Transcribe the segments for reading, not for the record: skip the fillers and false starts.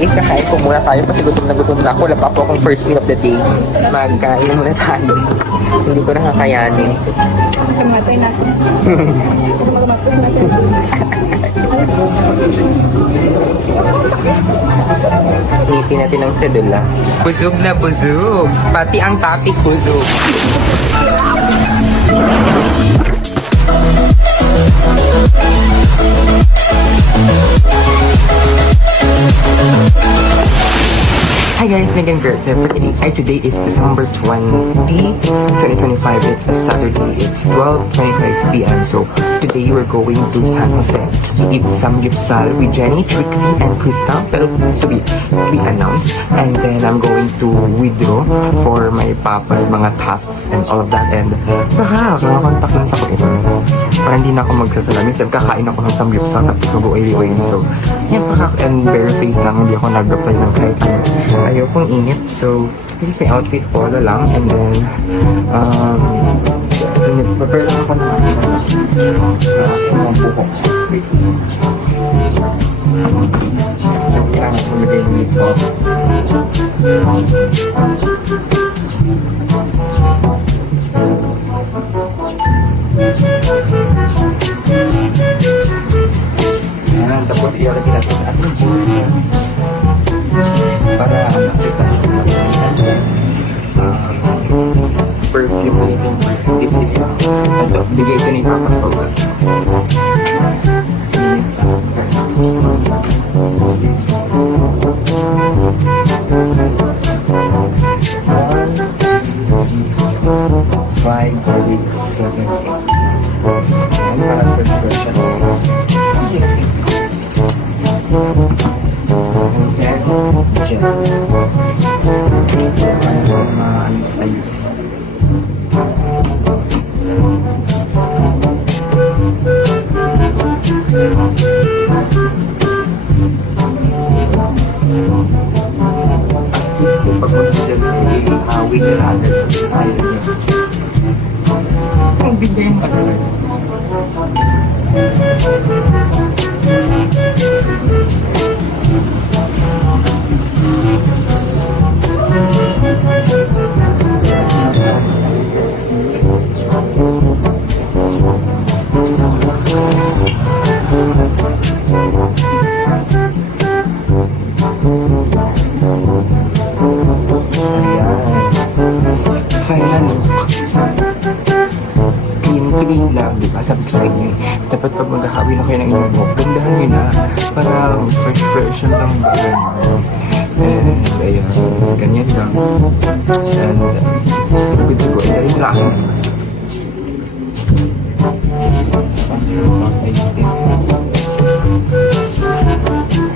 Guys, kakain ko muna tayo kasi gutom na ako. Wala pa po akong first meal of the day. Magkain muna tayo. Hindi ko nakakayanin. Tumatay natin. Tumatay natin. Ngipin natin ang sedula. Busog na busog. Pati ang topic busog. Hi guys, Megan Gertz. Today is December 20, 2025. It's a Saturday. It's 12:25 p.m. So today we're going to San Jose to eat some lipsal with Jenny, Trixie, and Crystal. Pero to be announced. And then I'm going to withdraw for my papa's mga tasks and all of that. And nakakontak lang sa ko ito. Para hindi na ako magsasalamin. Sabi kakain ako ng samgyupsal tapos mag-oily-oily. So yan and bare face lang. Hindi ako nag-apply ng kahit ano. Ayokong init. So this is my outfit polo lang. And then prepare lang ako ng buhok. Wait. Kailangan ko magay dito. Ayan, tapos ilalagay natin sa ating bulsa para nakita perfume living. This is ito, bigay ito ni Papa Solas. Five, six, seven, eight. Ayan, parang first version. Ayos. Pag mag-jam, hawig na agad sa style niya. Ang bigay mo agad. Final look. Clean lang, di ba? Sabi ko sa inyo, dapat pag maghahawi na kayo ng inyong buhok, gandahan nyo na. Para fresh version lang ba? And ayun, ganyan lang. And good to go. And ayun lang.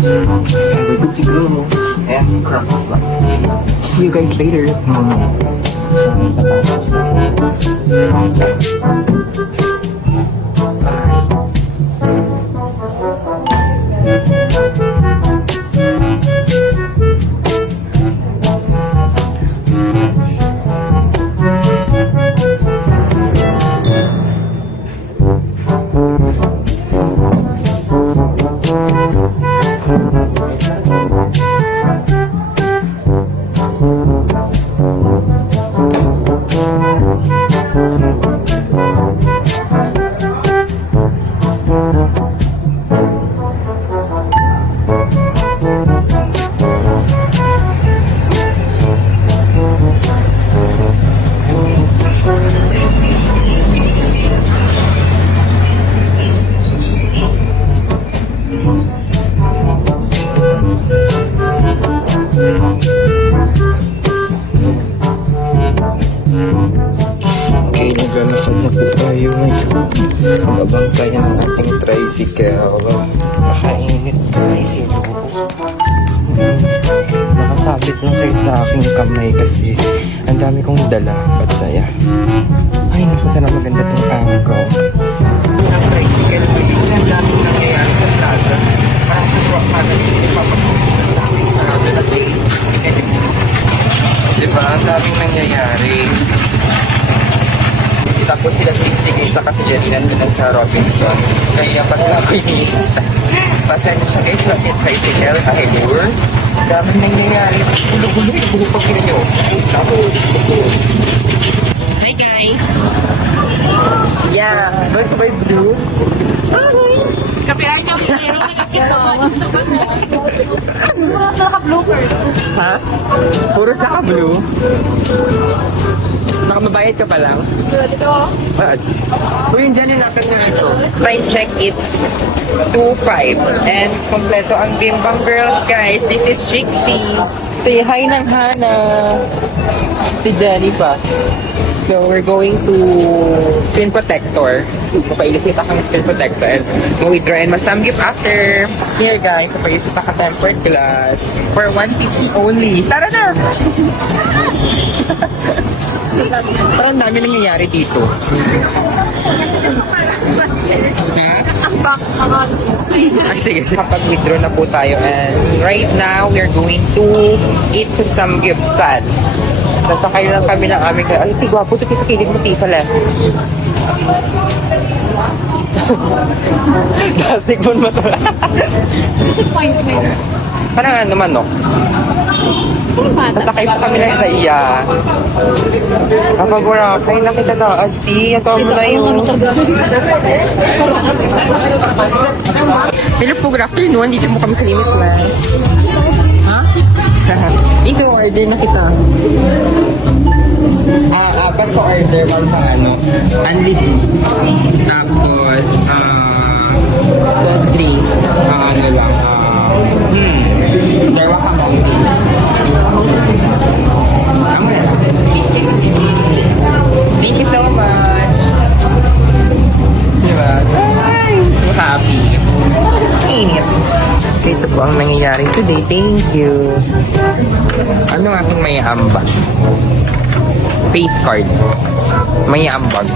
And we're good to go. And cracks lang. See you guys later. Okay, naglalakad na po tayo ngayon. Habang kaya ng ating tricycle. Nakainit guys yung buhok. Nakasabit lang kayo sa aking kamay kasi ang dami kong dala. Pataya. Ay, naku, sana maganda itong angle. Ang tricycle, ang daming nangyayari sa plaza. Parang sa plaza, ipapapagod ang daming sarado na day. Diba? Ang daming nangyayari. Tapos sila sinisig-isa kasi dyan nandun na sa Robinson. Kaya pag ako'y hinihintay. Pasensya guys, bakit tricycle, kahilur. Dami nangyayari. Gulo-gulo yung buhok pag kinanyo. Tapos, hi guys! Yeah, going to buy blue. Kapilar niya, pero naka-blooper. Ha? Puros naka-blue? Baka mabayad ka pa lang. Dito. Uy, yung dyan yung natin na ito. Price check, it's 2.5. And kompleto ang Bimbang Girls, guys. This is Trixie. Say hi ng Hana. Si Jenny pa. So, we're going to screen protector. Papailisita kang screen protector. And ma-withdraw and masamgip after. Here, guys. Papailisita ka tempered glass. For 150 only. Tara na! Parang dami nangyayari dito. Sige. Kapag-withdraw na po tayo and right now we're going to eat sa Samgyupsal. Sasakay lang kami ng aming ay, tigwapo ito sa kilig mo, sa left. Dasig mo mo ito. Disappointment. Parang ano manok. Sasakay pa kami ng Daya. Kapag wala, kayo na kita na, ati, ito mo na yung... Hello po, good afternoon. Dito mo kami sa Limit Man. Ha? Iso, order na kita. Apat ko order, wala pa ano. Unlimited. Tapos, soft drink. Ano lang, dalawa ka mo. Thank you so much. Diba? So happy. Init. Ito po ang nangyayari today. Thank you. Ano ang aking may ambag? Face card. May ambag.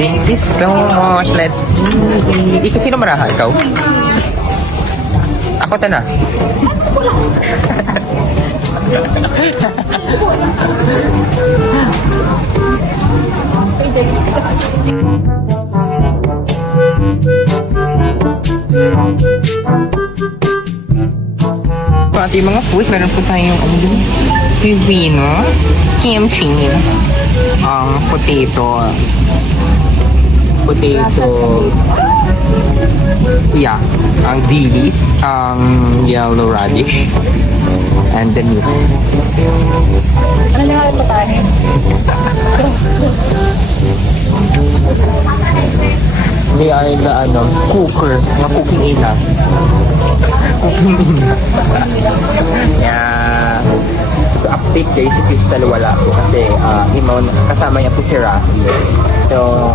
Thank you so much. Let's eat. Ikaw, sino maraha? Ikaw? Ako ta na. Pati mga food, meron po tayong pipino, kimchi, potato, yeah, ang dilis, ang yellow radish, and the meat. Ano na nga pa tayo? They are the cooker, mga cooking ina. Yeah. So, update guys, si Crystal wala po kasi kasama niya po si Rafi. So,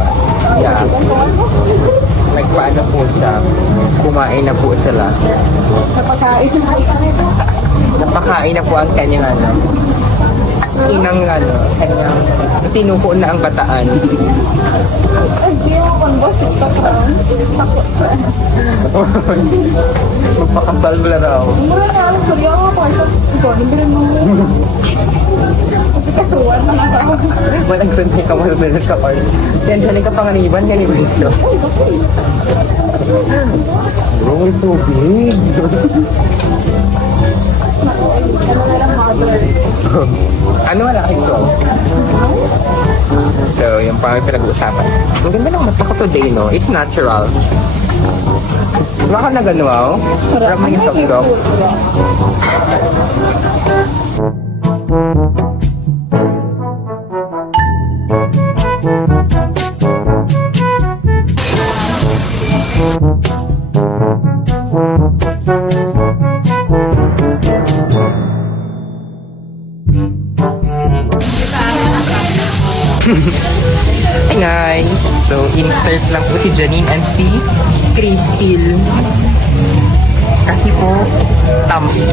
yeah. Nagpaano po siya. Kumain na po sila. Napakain na po ang kanyang kanyang sinuko na ang bataan. Ay, di ako konbos. Takot pa. Magpakasal mo na raw. Mura na alam, sorry ako ako. Ikaw, hindi rin mo. Kasi kasuwan na ako. Walang sundin ka mo sa or. Yan, dyan ka panganiban, ganiban siya. Bro, it's so big. Ano wala ito? So, yung pang pinag-uusapan. Ang ganda ng mata ko today, no? It's natural. Wala ka na gano'n, wow? Sarap yung sok-sok. Hey guys! So, insert lang po si Janine and si Crystal. Kasi po, tampi.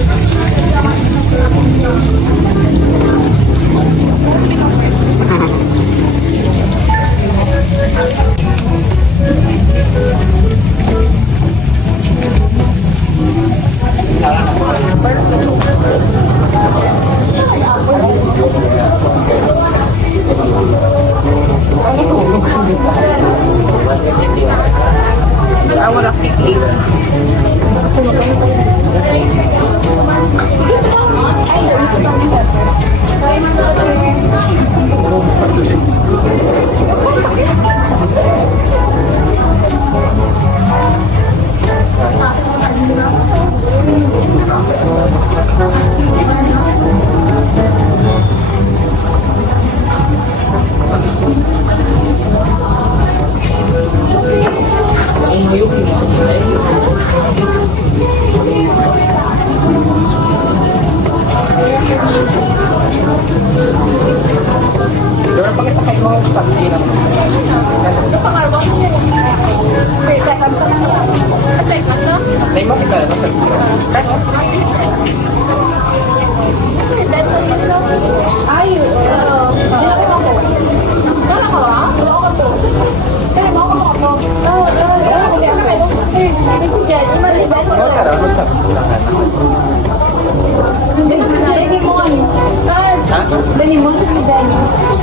Wala eating. Pero pakita kayo mga pag-iwi ng Tay mo kita na sa Ay,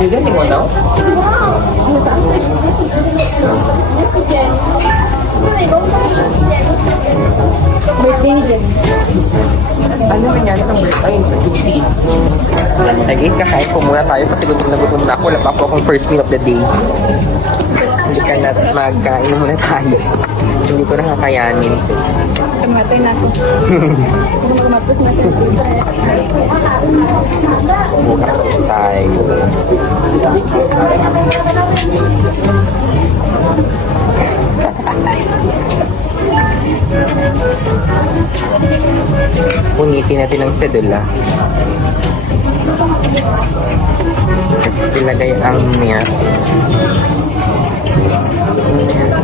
Hindi mo na? Ano nangyari ng birthday? Ay guys, kakain po muna tayo kasi gutom na ako. Wala pa po akong first meal of the day. Hindi ka na magkain muna tayo. Hindi ko nakakayanin. Tumatay na ako. Tumatos na ako. Muna tayo. Punitin natin ang sedula. Tapos ilagay ang milk,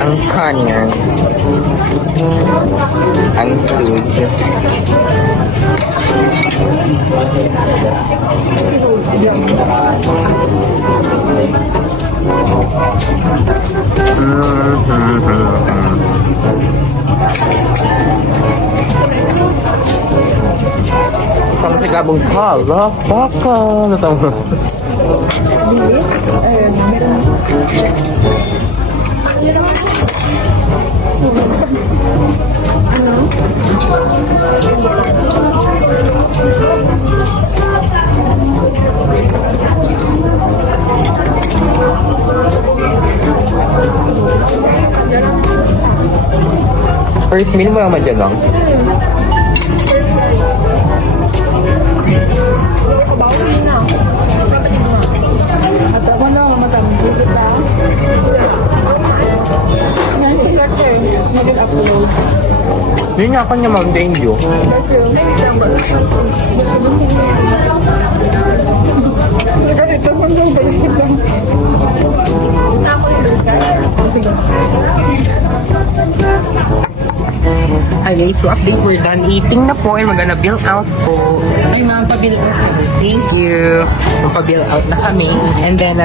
ang cognac, ang sugar. Sama si Gabong hala, baka natama. Bilis. Meron. First meal mo naman dyan lang. At ako na, matambig kita. Yan, si Carter. Nag-upload. Yun nga kanya Mountain Dew. Hi guys, so update, we're done eating na po and we're gonna bill out po. Ay ma'am, pa-bill out na po. Thank you. Pa-bill out na kami. And then,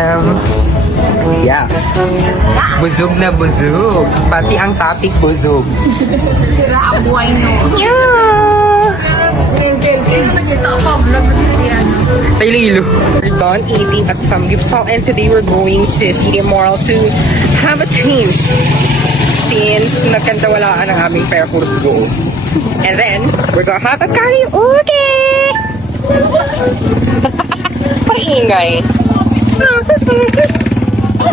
yeah. Busog na busog. Pati ang topic busog. Sira ang buhay no. Yeah! Say Lilo. We're done eating at Samgyeopsal and today we're going to City Mall to have a change since nagkandawalaan ang aming pera puro sugo. And then, we're gonna have a karaoke! Paingay.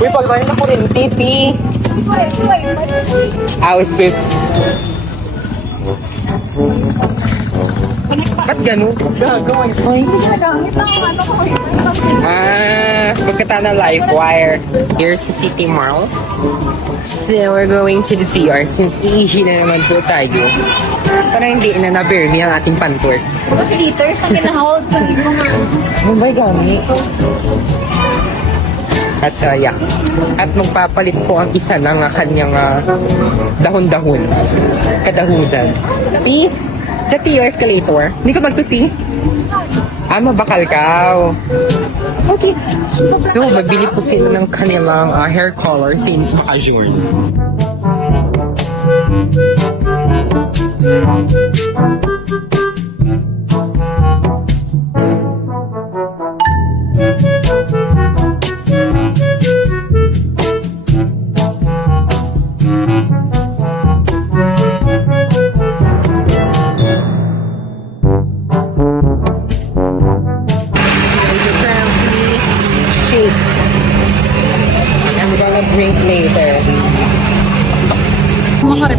Uy, pagkain na ko rin, titi. Houses. Ba't ganun? Gagawin ko. Nagamit lang ang ano ko. Pagkata na live wire. Here's the City Mall. So, we're going to the CR since easy na naman po tayo. Para hindi na na-burn ang ating pantor. What liters ang ginahawag ko dito nga? Oh my gamit. At yeah. At magpapalit po ang isa ng kanyang dahon-dahon. Kadahudan. Beef? Sa Tio Escalator. Hindi ka magtuti? Mabakal ka. Okay. So, magbili po sila ng kanilang hair color since maka-journ.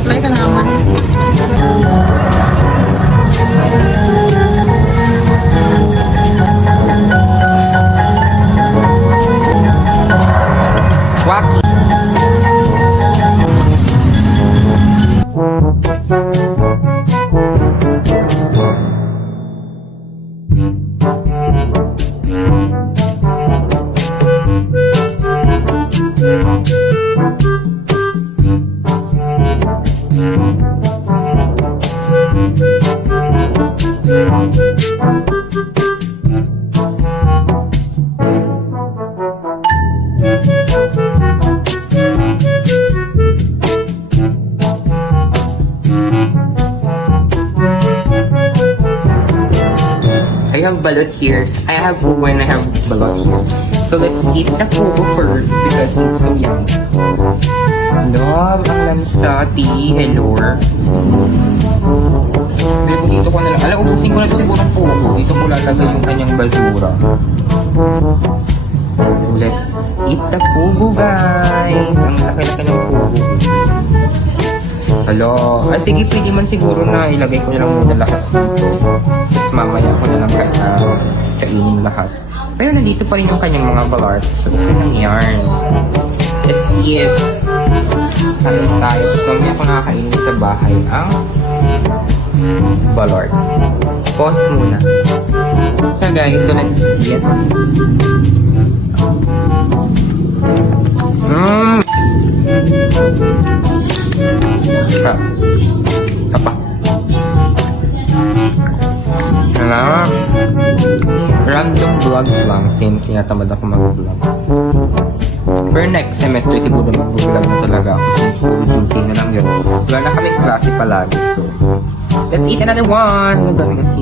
May ka naman. Wacky. I have balot here. I have fugu and I have balot here. So let's eat the fugu first because it's so yummy. Love, ang lamsati. Hello. Pero dito ko na lang. Alam, ubusin ko na ito siguro ang fugu. Dito ko lalagay yung kanyang basura. So let's eat the fugu, guys. Ang laki-laki ng fugu. Hello. Ay, sige, pwede man siguro na ilagay ko na lang muna lahat dito. Tapos mamaya ko na lang kainin lahat. Pero nandito pa rin yung kanyang mga balarts. So, okay lang yarn. Let's eat. Kain tayo. Tapos mamaya ko nakakainin sa bahay ang balart. Pause muna. So guys, so let's eat. Apa? Random vlogs lang since tinatamad ako mag-vlog. For next semester siguro mag-vlog na talaga ako since puro duty na lang yun. Wala na kaming klase palagi. So, let's eat another one! Ang dami kasi.